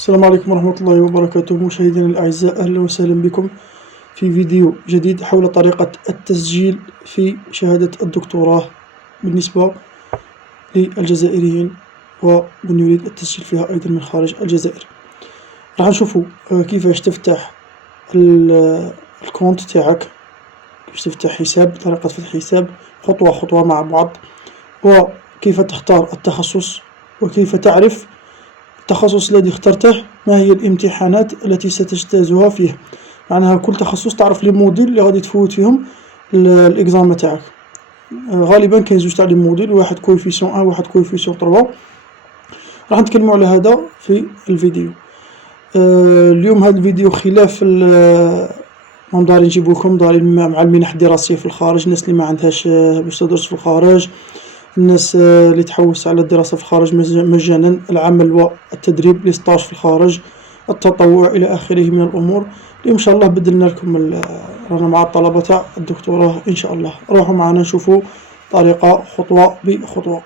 السلام عليكم ورحمة الله وبركاته مشاهدينا الأعزاء، أهلا وسهلا بكم في فيديو جديد حول طريقة التسجيل في شهادة الدكتوراه بالنسبة للجزائريين ومن يريد التسجيل فيها أيضا من خارج الجزائر. راح نشوفوا كيفاش تفتح الكونت تاعك، كيفاش تفتح حساب، طريقة فتح حساب خطوة خطوة مع بعض، وكيف تختار التخصص، وكيف تعرف التخصص الذي اخترته ما هي الامتحانات التي ستجتازها فيه. معناها كل تخصص تعرف لي موديل اللي غادي تفوت فيهم الاكزام تاعك. غالبا كاين زوج تاع لي موديل، واحد كويفيسيون 1 وواحد كويفيسيون 3. راح نتكلموا على هذا في الفيديو. اليوم هذا الفيديو خلاف هم دارين نجيبو لكم دارين مع المنح الدراسية في الخارج، الناس اللي ما عندهاش باش تدرس في الخارج، الناس اللي تحوس على الدراسة في الخارج مجانا، العمل والتدريب، لستاج في الخارج، التطوع إلى آخره من الأمور. اليوم إن شاء الله بدلنا لكم رانا مع الطلبة تاع الدكتوراه إن شاء الله. روحوا معنا نشوفوا طريقة خطوة بخطوة.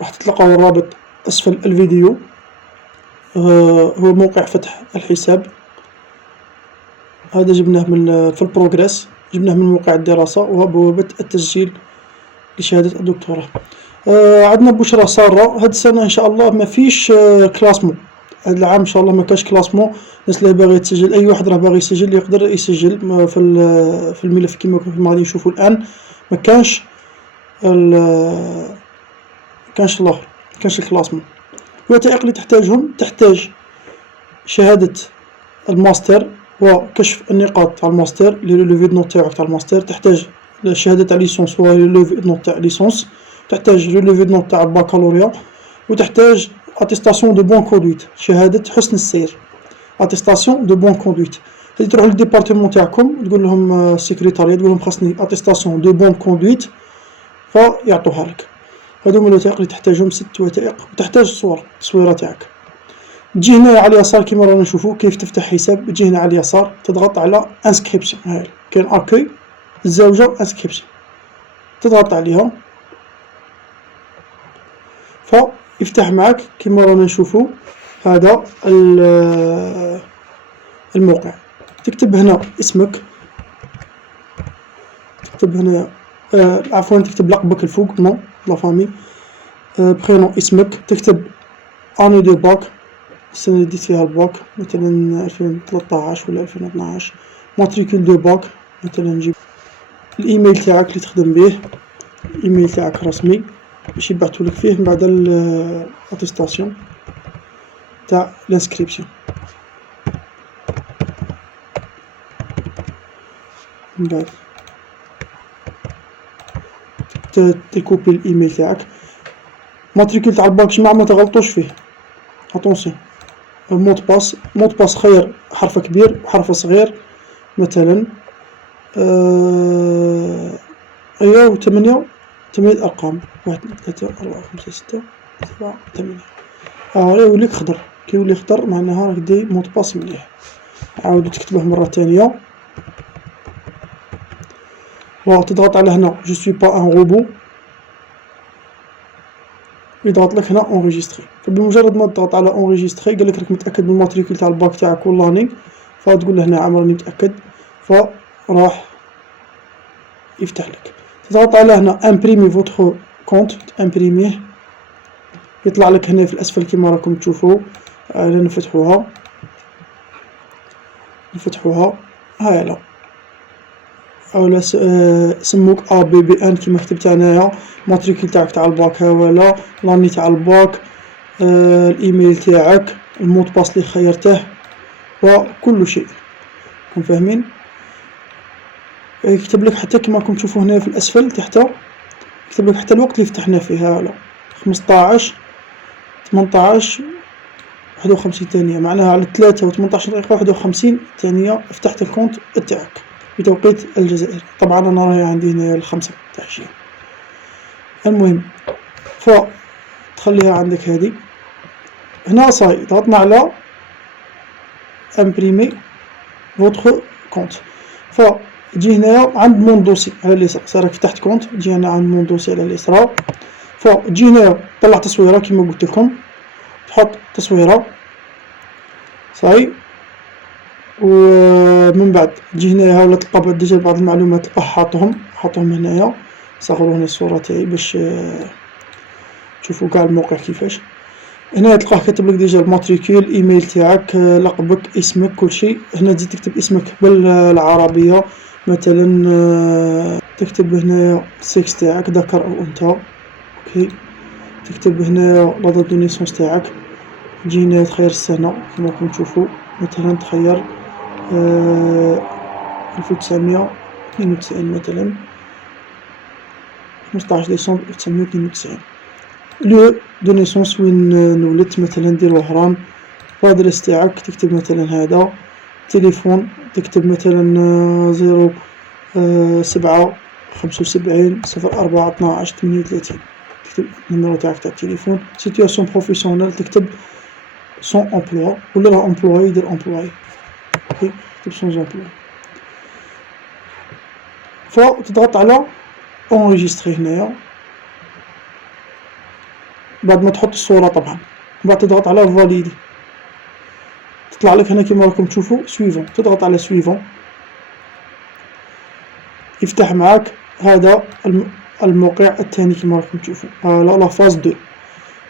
راح تلقاو الرابط أسفل الفيديو، هو موقع فتح الحساب. هذا جبناه في البروغريس، جبناه من موقع الدراسة وبوابة التسجيل لشهادة الدكتوراه. عندنا بشرى سارة، هاد السنة إن شاء الله ما فيش كلاسمون. هاد العام إن شاء الله ما كاش كلاسمون. الناس اللي باغي تسجل، أي واحد راه باغي يسجل يقدر يسجل في الملف كما غادي نشوفوا الآن. ما كانش الآخر، ما كانش الكلاسمون. الوثائق اللي تحتاجهم، تحتاج شهادة الماستر وكشف النقاط تاع الماستر، لي لوفي دو نوت تاعك تاع الماستر، تحتاج شهادة تاع ليسونس و لي لوفي دو نوت تاع ليسونس، تحتاج لي لوفي دو نوت تاع الباكالوريا، وتحتاج اتيستاسيون دو بون كوندويت، شهادة حسن السير، اتيستاسيون دو بون كوندويت. هادي تروح للديبارتمون تاعكم تقول لهم السيكريتاريا، تقول لهم خاصني اتيستاسيون دو بون كوندويت فيعطوها لك. هادو هما الوثائق اللي تحتاجهم، 6 وثائق، وتحتاج التصويرة تاعك. تجي هنا على اليسار كيما رانا نشوفو كيف تفتح حساب. تجي هنا على اليسار تضغط على انسكريبسيون، هاي كاين اكوي الزوجة انسكريبسيون، تضغط عليها فيفتح معك كيما رانا نشوفو هذا الموقع. تكتب هنا اسمك، تكتب هنا عفوا تكتب لقبك الفوق، نون لا فامي، برينون اسمك، تكتب اني دو باك، السنة اللي ديت فيها الباك، مثلا 2013 ولا 2012. ماتريكول دو باك، مثلا نجيب الايميل تاعك اللي تخدم به، الايميل تاعك رسمي باش يبعثولك فيه من بعد الاتيستاسيون تاع الانسكريبسيون. من بعد تكوبي الايميل تاعك. ماتريكول تاع الباك جماعة ما تغلطوش فيه، اتونسيون. مود باس خير حرف كبير وحرف صغير، مثلا ايا و8 ارقام، 1 2 3 4 5 6 7 8. هاهو يوليك خضر، كي يولي خضر معناها راك دي مود باس مليح. عاود تكتبه مرة تانية وتضغط على هنا جو سوي با ان روبو، يضغط لك هنا اونجستري. فبمجرد ما تضغط على اونجستري قال لك راك متاكد من الماتريكول تاع الباك تاعك واللاني، فتقول له نعم راني متاكد، فراح يفتح لك. تضغط على هنا امبريمي فوتر كونت، امبريميه، يطلع لك هنا في الاسفل كما راكم تشوفوا. نفتحوها هايلا، اولا سموك ا بي بي ان كيما كتبت انايا، ماتريكول تاعك تاع الباك هاولا، لاني تاع الباك، الايميل تاعك، المود باس اللي خيرته، وكل شيء. راكم فاهمين؟ يكتب لك حتى كما راكم تشوفوا هنا في الاسفل تحت، يكتب لك حتى الوقت اللي فتحنا فيه، هاولا 15 18 51 ثانية، معناها على 3 و18 دقيقة 51 ثانية فتحت الكونت تاعك بتوقيت الجزائر. طبعا انا راهي عندي هنا 5 تاع العشية. المهم تخليها عندك هذه هنا صاي. ضغطنا على امبريمي فوتر كونت، تجي هنايا عند مون دوسي على اليسار. راك فتحت كونت، تجي هنا عند مون دوسي على اليسار، تجي هنايا طلع تصويره كيما قلت لكم، تحط تصويرة صاي، ومن بعد تجي هنايا ولا تلقى ديجا بعض المعلومات تلقاه حاطهم هنايا. صغروا هنا الصورة تاعي باش تشوفوا قاع الموقع كيفاش. هنا تلقاه كاتب لك ديجا الماتريكول، الايميل تاعك، لقبك، اسمك، كلشي. هنا تزيد تكتب اسمك بالعربية مثلا، تكتب هنايا السكس تاعك ذكر او انثى. اوكي، تكتب هنايا لا دات دو نيسونس تاعك، تجي هنا تخير السنة كما راكم تشوفوا، مثلا تخير 1992 مثلا 15 ديسمبر 1992. لو دو نيسونس وين نولدت مثلا دير وهران. الادريس تاعك تكتب مثلا هذا. تليفون تكتب مثلا 07 75 04 12 38، تكتب النمرو تاعك تاع التليفون. سيتياسيون بروفيسيونيل تكتب سون امبلوا ولا راه امبلواي يدير امبلواي. اوكي، تكتب سون امبلوا. فتضغط على اونجستري هنايا بعد ما تحط الصورة طبعا. بعد تضغط على فاليدي، تطلع لك هنا كيما راكم تشوفوا سويفون. تضغط على سويفون، يفتح معاك هذا الموقع الثاني كيما راكم تشوفوا. لا فاز 2.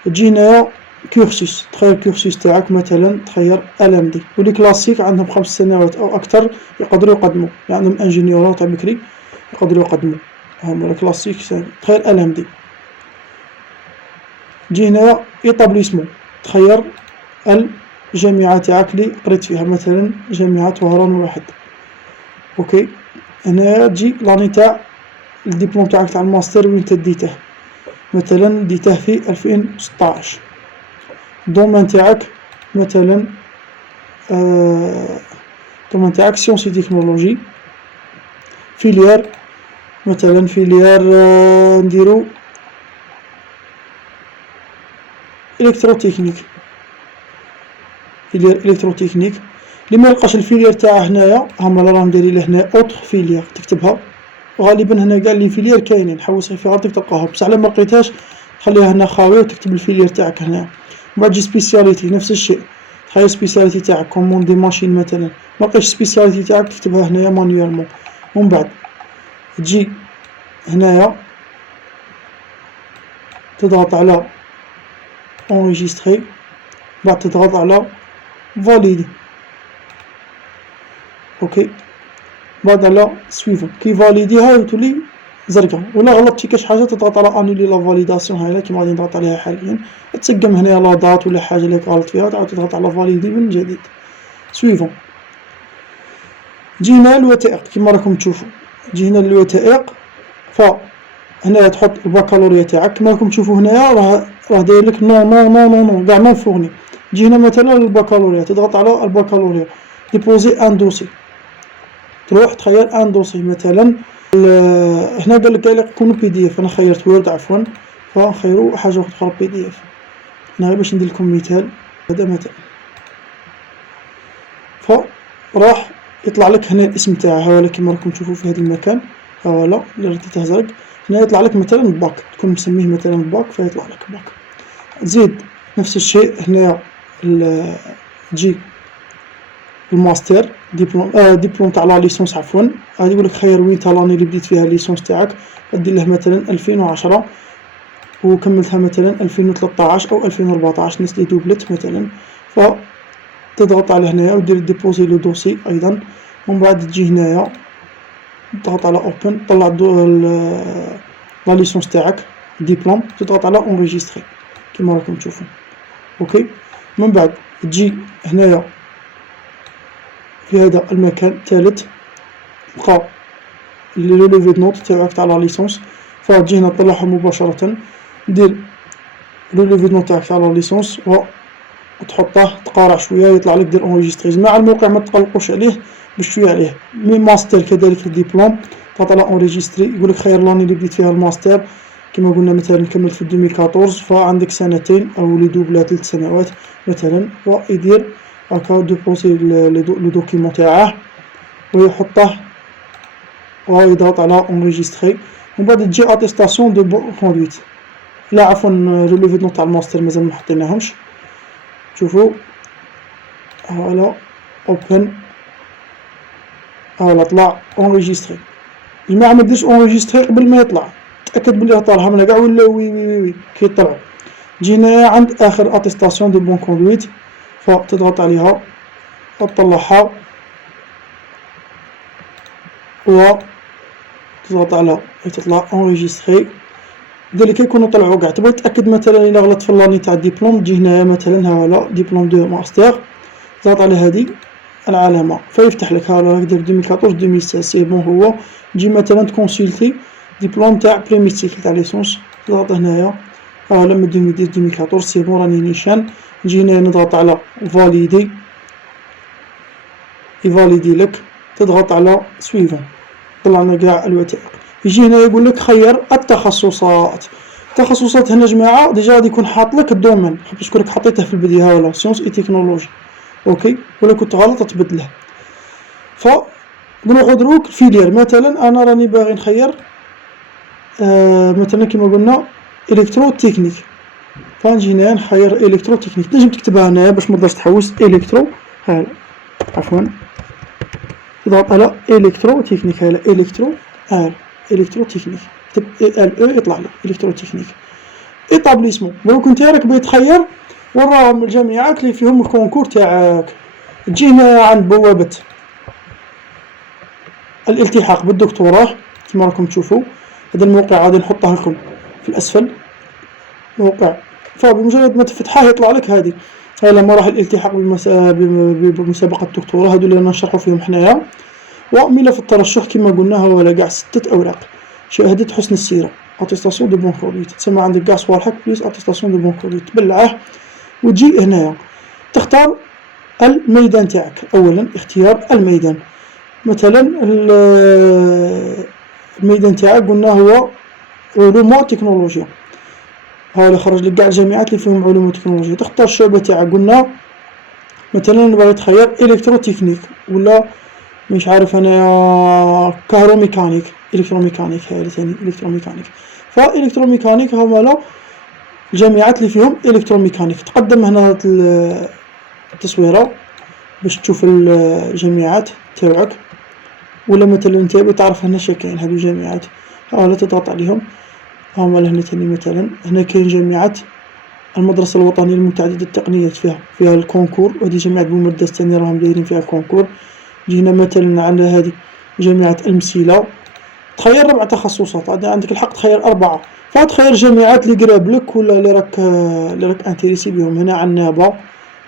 تجي هنايا كورسوس، تخير الكورسوس تاعك مثلا تخير LMD. ولي كلاسيك عندهم 5 سنوات او اكثر يقدروا يقدموا، يعني عندهم انجينيورون تاع بكري يقدروا يقدموا. هما كلاسيك تخير LMD. تجي هنايا ايطابليسمون، تخير الجامعة تاعك اللي قريت فيها، مثلا جامعة وهران 1. اوكي، هنايا تجي لاني تاع الدبلوم تاعك تاع الماستر وين تديته، مثلا ديته في 2016. الدومين تاعك مثلا الدومين تاعك سيونس تكنولوجي. فيليير مثلا فيليير نديرو الكتروتكنيك، فيليير الكتروتكنيك. اللي ما يلقاش الفيليير تاعه هنايا هما راهم دايرين له هنا اوتر فيليير تكتبها. وغالبا هنا كاع لي فيليير كاينين، حوس في غاديك تلقاهم، بصح الا ما لقيتهاش خليها هنا خاويه وتكتب الفيليير تاعك هنا. من بعد تجي سبيسياليتي نفس الشيء، تخيل سبيسياليتي تاعك كوموند دي ماشين مثلا، ما لقيتش سبيسياليتي تاعك تكتبها هنايا مانيوالمون. ومن بعد تجي هنايا تضغط على اونجستري، بعد تضغط على فاليدي. اوكي، بعد على سويفون. كي فاليديها تولي زرقاء، ولا غلطتي كاش حاجه تضغط على انولي لا فاليداسيون هايله كيما غادي نضغط عليها حاليا. تسقم هنا لا دات ولا حاجه اللي غلط فيها تعاود تضغط على فاليدي من جديد. سويفون. تجي هنا الوثائق كيما راكم تشوفوا، تجي هنا الوثائق. فهنا تحط البكالوريا تاعك كيما راكم تشوفوا هنايا راه داير لك نو نو نو نو نو كاع نون فورني. تجي هنا مثلا البكالوريا تضغط على البكالوريا، ديبوزي ان دوسي، تروح تخير ان دوسي مثلا. هنا قال لك يكونوا PDF، انا خيرت وورد عفوا، فنخيروا حاجه اخرى PDF. انا غير باش ندير لكم مثال هذا مثلا. فراح يطلع لك هنا الاسم تاعها ولا كيما راكم تشوفوا في هذا المكان. ها ولا اللي رديته زرق، هنا يطلع لك مثلا باك، تكون مسميه مثلا باك فيطلع لك باك. تزيد نفس الشيء هنا تجي الماستر ديبلوم تاع لا ليسونس عفوا. غادي يقول لك خير وين تا لاني اللي بديت فيها ليسونس تاعك، دير له مثلا 2010 وكملتها مثلا 2013 او 2014 الناس اللي دوبلت مثلا. فتضغط على هنايا ودير ديبوزي لو دوسي ايضا. ومن بعد تجي هنايا تضغط على اوبن، طلع لا ليسونس تاعك ديبلوم، تضغط على اونجستري كيما راكم تشوفوا. اوكي، من بعد تجي هنايا في هذا المكان الثالث تلقى لي ليفي دو نوت تاعك تاع لا ليسونس. فتجي هنا تطلعهم مباشرة، دير لو ليفي دو نوت تاعك تاع لا ليسونس وتحطه تقارع شوية يطلع لك دير اونجستري. مع الموقع ما تقلقوش عليه بشوية عليه. مي ماستر كذلك الدبلوم تضغط على اونجستري، يقولك خير لاني اللي بديت فيها الماستر كما قلنا مثلا كملت في 2014 فعندك سنتين او لي دوبلا 3 سنوات مثلا. ويدير هكا دوبوسي لو دوكيمون تاعه ويحطه ويضغط على اونجستري. ومن بعد تجي اتيستاسيون دو بون كوندويت. لا عفوا لو ليفي دو نوت تاع الماستر مازال ما حطيناهمش. شوفوا فوالا اوبن، فوالا طلع اونجيستري. الجماعة مديرش اونجيستري قبل ما يطلع، تأكد بلي طالع هنا قاع ولا وي وي وي كي يطلعو. جينا عند اخر اتيستاسيون دو بون كوندويت، فتضغط عليها وتطلعها و تضغط على تطلع اونجيستري. ذلك يكونوا طلعوا قاع. تبغي تأكد مثلا إلا غلط في اللاني تاع الدبلوم، تجي هنايا مثلا ها ولا دبلوم دو ماستر، تضغط على هذه العلامة فيفتح لك. ها راك دير 2014 2016 سي بون. هو تجي مثلا تكونسلتي دبلوم تاع بريمي سيكل تاع ليسونس، تضغط هنايا ها ولا من 2010 2014 سي بون راني نيشان. نجي هنايا نضغط على فاليدي، يفاليدي لك، تضغط على سويفون، طلعنا قاع الوثائق. يجي هنا يقول لك خير التخصصات. التخصصات هنا جماعة ديجا غادي يكون حاط لك الدومين، باش كونك حطيته في البداية ها ولا سيونس اي تكنولوجي اوكي، ولا كنت غلط تبدله. ف نروحو دروك فيلير. مثلا انا راني باغي نخير مثلا كيما قلنا الكترو تكنيك، فنجي هنا نخير الكترو تكنيك. تنجم تكتبها هنايا باش متبقاش تحوس الكترو، ها عفوا تضغط على الكترو تكنيك، هلا الكترو الكترو تكنيك، كتب ال او يطلع لك الكترو تكنيك. ايطابليسمون لو كنت راك باغي تخير وراهم الجامعات اللي فيهم الكونكور تاعك، تجي هنا عند بوابة الالتحاق بالدكتوراه كما راكم تشوفوا. هذا الموقع غادي نحطه لكم في الاسفل، موقع فبمجرد ما تفتحه يطلع لك هذه مراحل الالتحاق بمسابقة الدكتوراه، هذو اللي رانا نشرحوا فيهم حنايا. وملف الترشح كما قلنا هو كاع 6 اوراق. شهادة حسن السيرة اتيستاسيون دو بون كوندويت، تسمى عندك كاع صوالحك بليس اتيستاسيون دو بون كوندويت، تبلعه وتجي هنايا تختار الميدان تاعك. اولا اختيار الميدان، مثلا الميدان تاعك قلنا هو علوم وتكنولوجيا، هاو خرج لك كاع الجامعات اللي فيهم علوم وتكنولوجيا. تختار الشعبة تاعك، قلنا مثلا باغي تخير الكترو تكنيك ولا مش عارف انا كهروميكانيك، الكتروميكانيك هذا ثاني الكتروميكانيك. فالكتروميكانيك هما الجامعات اللي فيهم الكتروميكانيك. تقدم هنا التصويره باش تشوف الجامعات تاعك، ولا مثلا انت تعرف هنا شكاين هادو جامعات هاولا تضغط عليهم. هما لهنا ثاني مثلا هنا كاين جامعة المدرسة الوطنية المتعددة التقنيات، فيها الكونكور، وهذه جامعة بومرداس ثاني راهم دايرين فيها الكونكور. جينا مثلا على هذه جامعة المسيلة، تخير 4 تخصصات، عندك الحق تخير 4، فتخير جامعات اللي قراب لك ولا اللي راك انتريسي بهم. هنا عنابة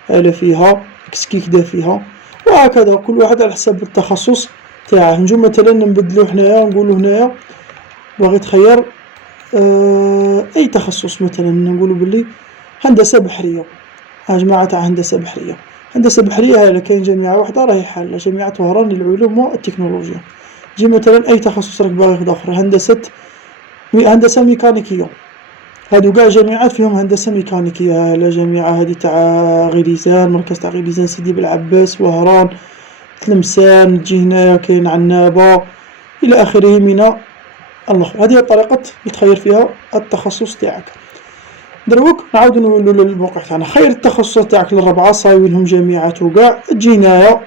هلا فيها، كسكيكدا فيها، وهكذا كل واحد على حسب التخصص تاعه. نجو مثلا نبدلو حنايا نقولو هنايا باغي تخير اي تخصص، مثلا نقولو بلي هندسة بحرية، ها جماعة تاع هندسة بحرية. هندسة بحرية هلا كاين جامعة وحدة راهي حالة، جامعة وهران للعلوم والتكنولوجيا. جي مثلا اي تخصص راك باغي ياخد اخر، هندسة ميكانيكية، هادو كاع جامعات فيهم هندسة ميكانيكية. هلا جامعة هادي تاع غيليزان، مركز تاع غيليزان سيدي بلعباس، وهران، تلمسان، تجي هنايا كاين عنابة الى اخره من الاخر. هذه الطريقة اللي تخير فيها التخصص تاعك. دروك نعاودو نولو للموقع تاعنا. خير التخصصات تاعك ل4 صايبينهم جامعات وكاع. تجي هنايا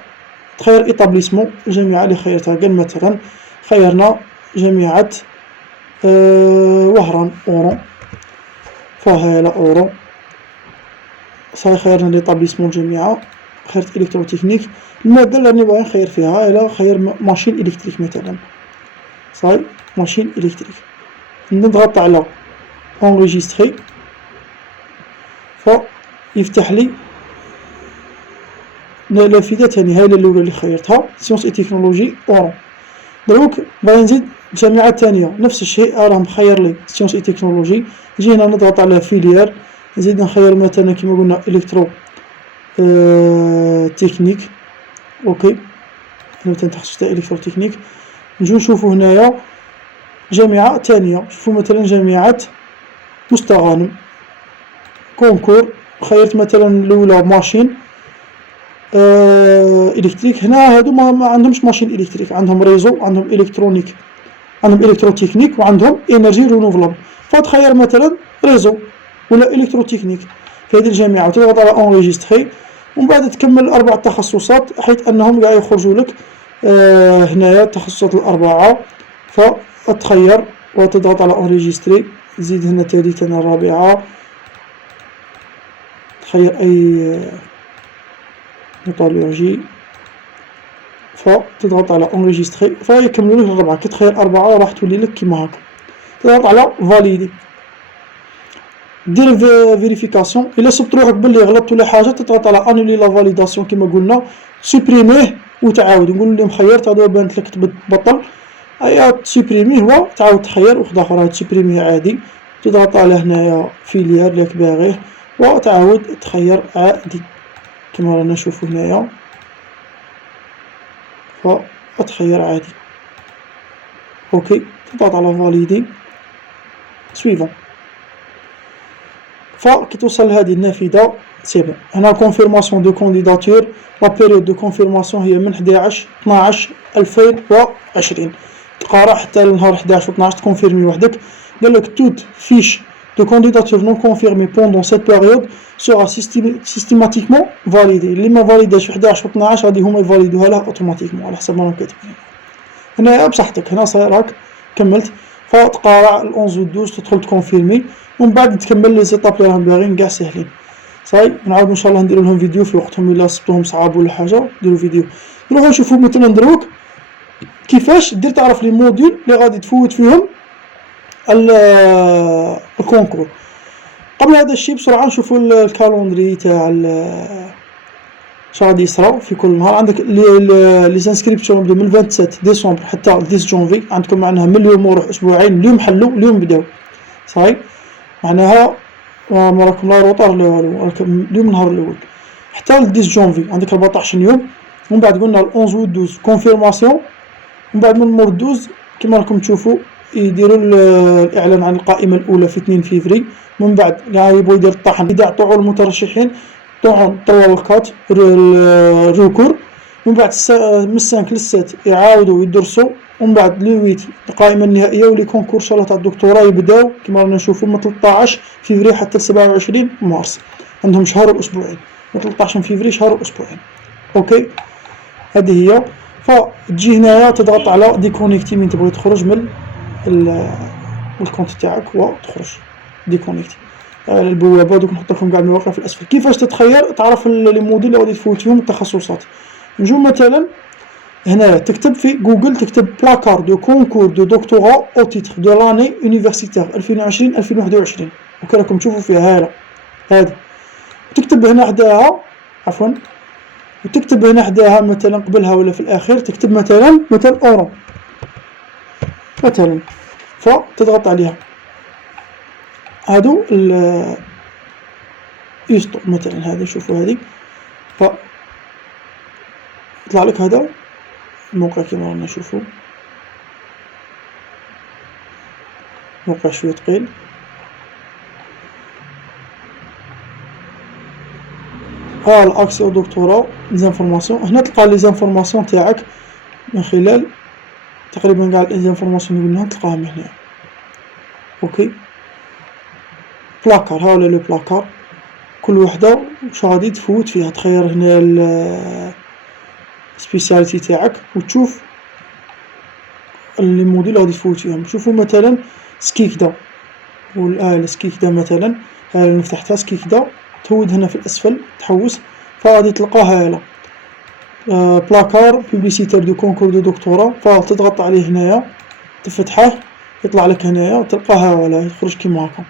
تخير ايطابليسمون، الجامعة اللي خيرتها. قال مثلا خيرنا جامعة وهران اورون، فهالا اورون صاي خيرنا ليطابليسمون الجامعة. خيرت الكترو تكنيك. المادة اللي راني باغي نخير فيها الا خير ماشين الكتريك مثلا، صاي ماشين الكتريك. نضغط على انغيستري فيفتح لي نافذة ثانية. هاي الاولى اللي خيرتها سيونس اي تكنولوجي اورون. دروك باغي نزيد جامعة ثانية نفس الشيء، راه مخير لي سيونس اي تكنولوجي. نجي هنا نضغط على فيليير، نزيد نخير مثلا كيما قلنا الكترو تكنيك اوكي، مثلا تخصص تاع الكترو تكنيك. نجو نشوفو هنايا جامعة ثانية، شوفو مثلا جامعة مستغانم كونكور. خيرت مثلا الاولى ماشين الكتريك. هنا هادو ما عندهمش ماشين الكتريك، عندهم ريزو، عندهم الكترونيك، عندهم الكتروتكنيك، وعندهم انرجي رينوفلابل. فتخير مثلا ريزو ولا الكتروتكنيك. في هذه الجامعة وتضغط على انريجستري، ومن بعد تكمل 4 تخصصات حيث أنهم قاع يخرجوا لك هنايا التخصصات الأربعة. فتخير وتضغط على انريجستري، زيد هنا ثالثا الرابعة، تخير أي ميطالورجي، فتضغط على انريجستري فيكملوا لك الربعة. كي تخير 4 راح تولي لك كيما هاكا، تضغط على فاليدي، دير فيريفيكاسيون. الا صبت روحك بلي غلطت ولا حاجه تضغط على انولي لا فاليداسيون كيما قلنا، سوبريميه وتعاود نقول لهم خيرت هذا بانت لك تبطل، ايا تسوبريميه وتعاود تخير وحده اخرى تسوبريميه عادي، تضغط على هنايا فيليير اللي راك باغيه وتعاود تخير عادي كما رانا نشوفو هنايا، فتخير عادي. اوكي تضغط على فاليدي سويفون. فكي توصل لهذه النافذة سي بون. هنا كونفيرماسيون دو كونديداتور، لا بيريود دو كونفيرماسيون هي من 11/12/2020 تقارا حتى لنهار 11 و 12 تكونفيرمي وحدك. قالك توت فيش دو كونديداتور نون كونفيرمي بوندون سيت بيريود سورا سيستيماتيكمون فاليدي. اللي ما فاليداش في 11 و 12 غادي هما يفاليدوها له اوتوماتيكمون على حسب ما راهم كاتبين هنا بصحتك. هنا صاير راك كملت، فتقارع ال 11 و 12 تدخل تكونفيرمي، ومن بعد تكمل لي زيتاب اللي راهم باغيين قاع ساهلين. صاي نعاود ان شاء الله ندير لهم فيديو في وقتهم الا صبتهم صعاب ولا حاجه نديرو فيديو. نروحو نشوفو مثلا دروك كيفاش دير تعرف لي موديل اللي غادي تفوت فيهم الكونكور. قبل هذا الشيء بسرعه نشوفو الكالندري تاع اش غادي يصرا في كل نهار. عندك لي زانسكريبسيون يبداو من 27 ديسمبر حتى 10 جونفي، عندكم معناها من اليوم وروح اسبوعين، اليوم حلو اليوم بداو. صاي معناها ما راكم لا روطار لا والو، راكم اليوم النهار الاول حتى ل 10 جونفي عندك 14 يوم. ومن بعد قلنا ال 11 و 12 كونفيرماسيون، ومن بعد من مور 12 كيما راكم تشوفوا يديروا الاعلان عن القائمه الاولى في 2 فيفري. من بعد يبغوا يدير الطحن اذاع طعون المترشحين طعون 3 و 4 الركور. من بعد من 5 ل 6 يعاودوا يدرسوا، ومن بعد لي 8 القائمه النهائيه ولي كونكور ان شاء الله تاع الدكتوراه يبداو كيما رانا نشوفوا من 13 فيفري حتى 27 مارس. عندهم شهر واسبوعين، من 13 فيفري شهر واسبوعين. اوكي هذه هي. فتجي هنايا تضغط على ديكونيكتي من تبغي تخرج من الكونت تاعك وتخرج ديكونيكتي على البوابه. دوك نحط لكم كاع المواقع في الاسفل. كيفاش تتخير تعرف لي موديل اللي غادي تفوت فيهم التخصصات. نجو مثلا هنا تكتب في جوجل، تكتب بلاكار دو كونكور دو دكتوراه او تيتر دو لاني يونيفرسيتير 2020 2021. وكي راكم تشوفوا فيها هذه تكتب هنا حداها عفوا، وتكتب هنا حداها مثلا قبلها ولا في الاخير تكتب مثلا اورو مثلا، فتضغط عليها. هادو يسطو مثلا هذا شوفوا هذه، ف يطلع لك هذا الموقع كيما رانا نشوفو، موقع شويه ثقيل. ها الاكسي او دكتوراه ليزانفورماسيون. هنا تلقى ليزانفورماسيون تاعك من خلال تقريبا كاع ليزانفورماسيون اللي قلناها تلقاهم هنا. اوكي بلاكار، ها ولا لو بلاكار كل وحده واش غادي تفوت فيها. تخير هنا سبيسياليتي تاعك وتشوف اللي موديل غادي تفوت فيهم. شوفوا مثلا سكيكدا سكيكدا مثلا، هاي فتحتها سكيكدا تهود هنا في الاسفل تحوس، فغادي تلقاها هنا بلاكار بوبليسيتير دو كونكور دو دكتوراه، فتضغط عليه هنايا تفتحه يطلع لك هنايا تلقاها ولا يخرج كيما هاكا.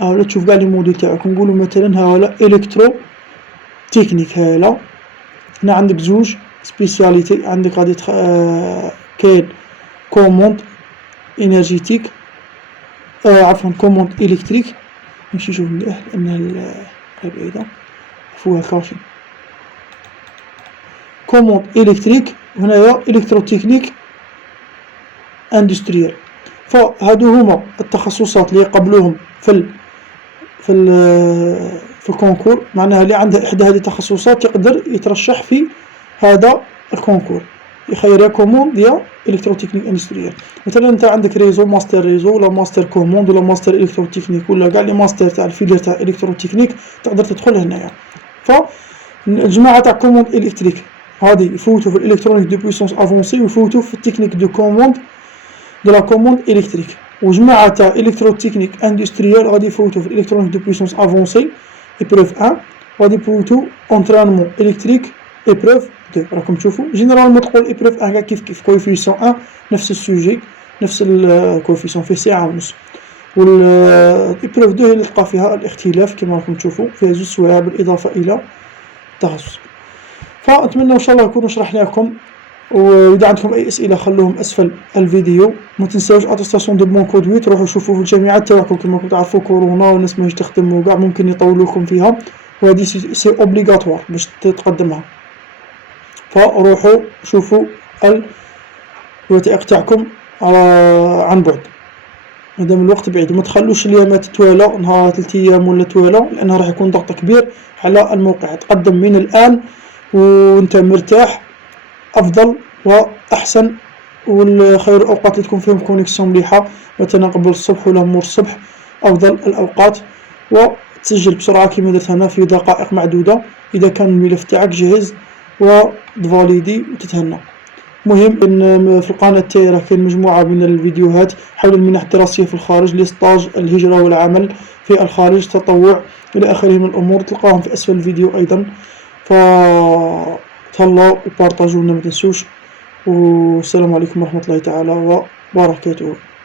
ولا تشوف كاع لي موديل تاعك. نقولوا مثلا ها ولا الكترو تكنيك. هنا عندك زوج سبيسياليتي، عندك غادي كاين كوموند انرجيتيك عفوا كوموند الكتريك. نمشي نشوف مليح لانها بعيده فوها كاشي. كوموند الكتريك هنايا الكتروتكنيك اندستريال. فهادو هما التخصصات اللي يقبلوهم في الكونكور. معناها اللي عنده احدى هذه التخصصات يقدر يترشح في هذا الكونكور. يخير كوموند ديال الكتروتكنيك اندستريال. مثلا انت عندك ريزو، ماستر ريزو ولا ماستر كوموند ولا ماستر الكتروتكنيك ولا كاع لي ماستر تاع الفيلير تاع الكتروتكنيك تقدر تدخل هنايا. فالجماعه تاع كوموند الكتريك هادي يفوتوا في الالكترونيك دو بويسونس افونسي ويفوتوا في التكنيك دو كوموند دو لا كوموند الكتريك، وجماعه تاع الكتروتكنيك اندستريال غادي يفوتوا في الالكترونيك دو بويسونس افونسي ايبروف 1 غادي يفوتوا اونترينمون الكتريك ايبروف 2. راكم تشوفوا جينيرالمون تقول ايبروف 1 كيف كويفيسيون 1 نفس السوجي نفس الكويفيسيون فيه ساعه ونص، والايبروف 2 هي اللي تلقى فيها الاختلاف كما راكم تشوفوا فيها زوج سوايع بالاضافه الى التخصص. فأتمنى إن شاء الله نكون شرحنا لكم، وإذا عندكم أي أسئلة خلوهم أسفل الفيديو. ما تنساوش اتستاسيون دو بون كود 8 روحوا شوفوا في الجامعات تاعكم كما راكم تعرفوا كورونا والناس ماهيش تخدم وكاع ممكن يطولوا لكم فيها، وهذه سي اوبليغاتوار باش تقدمها. فروحوا شوفوا الوثائق تاعكم عن بعد مادام الوقت بعيد، ما تخلوش اليامات تتوالى نهار 3 أيام ولا توالى، لأنه راح يكون ضغط كبير على الموقع. تقدم من الآن وانت مرتاح افضل واحسن، والخير الاوقات اللي تكون فيهم كونيكسيون مليحه، مثلا قبل الصبح ولا مور الصبح افضل الاوقات، وتسجل بسرعه كما درت انا في دقائق معدوده اذا كان الملف تاعك جاهز وتفاليدي وتتهنى. مهم ان في القناه تاعي راه كاين مجموعه من الفيديوهات حول المنح الدراسيه في الخارج، لي ستاج، الهجره والعمل في الخارج، تطوع الى اخره من الامور، تلقاهم في اسفل الفيديو ايضا. ف تهلاو وبارطاجونا ما تنسوش، والسلام عليكم ورحمة الله تعالى وبركاته.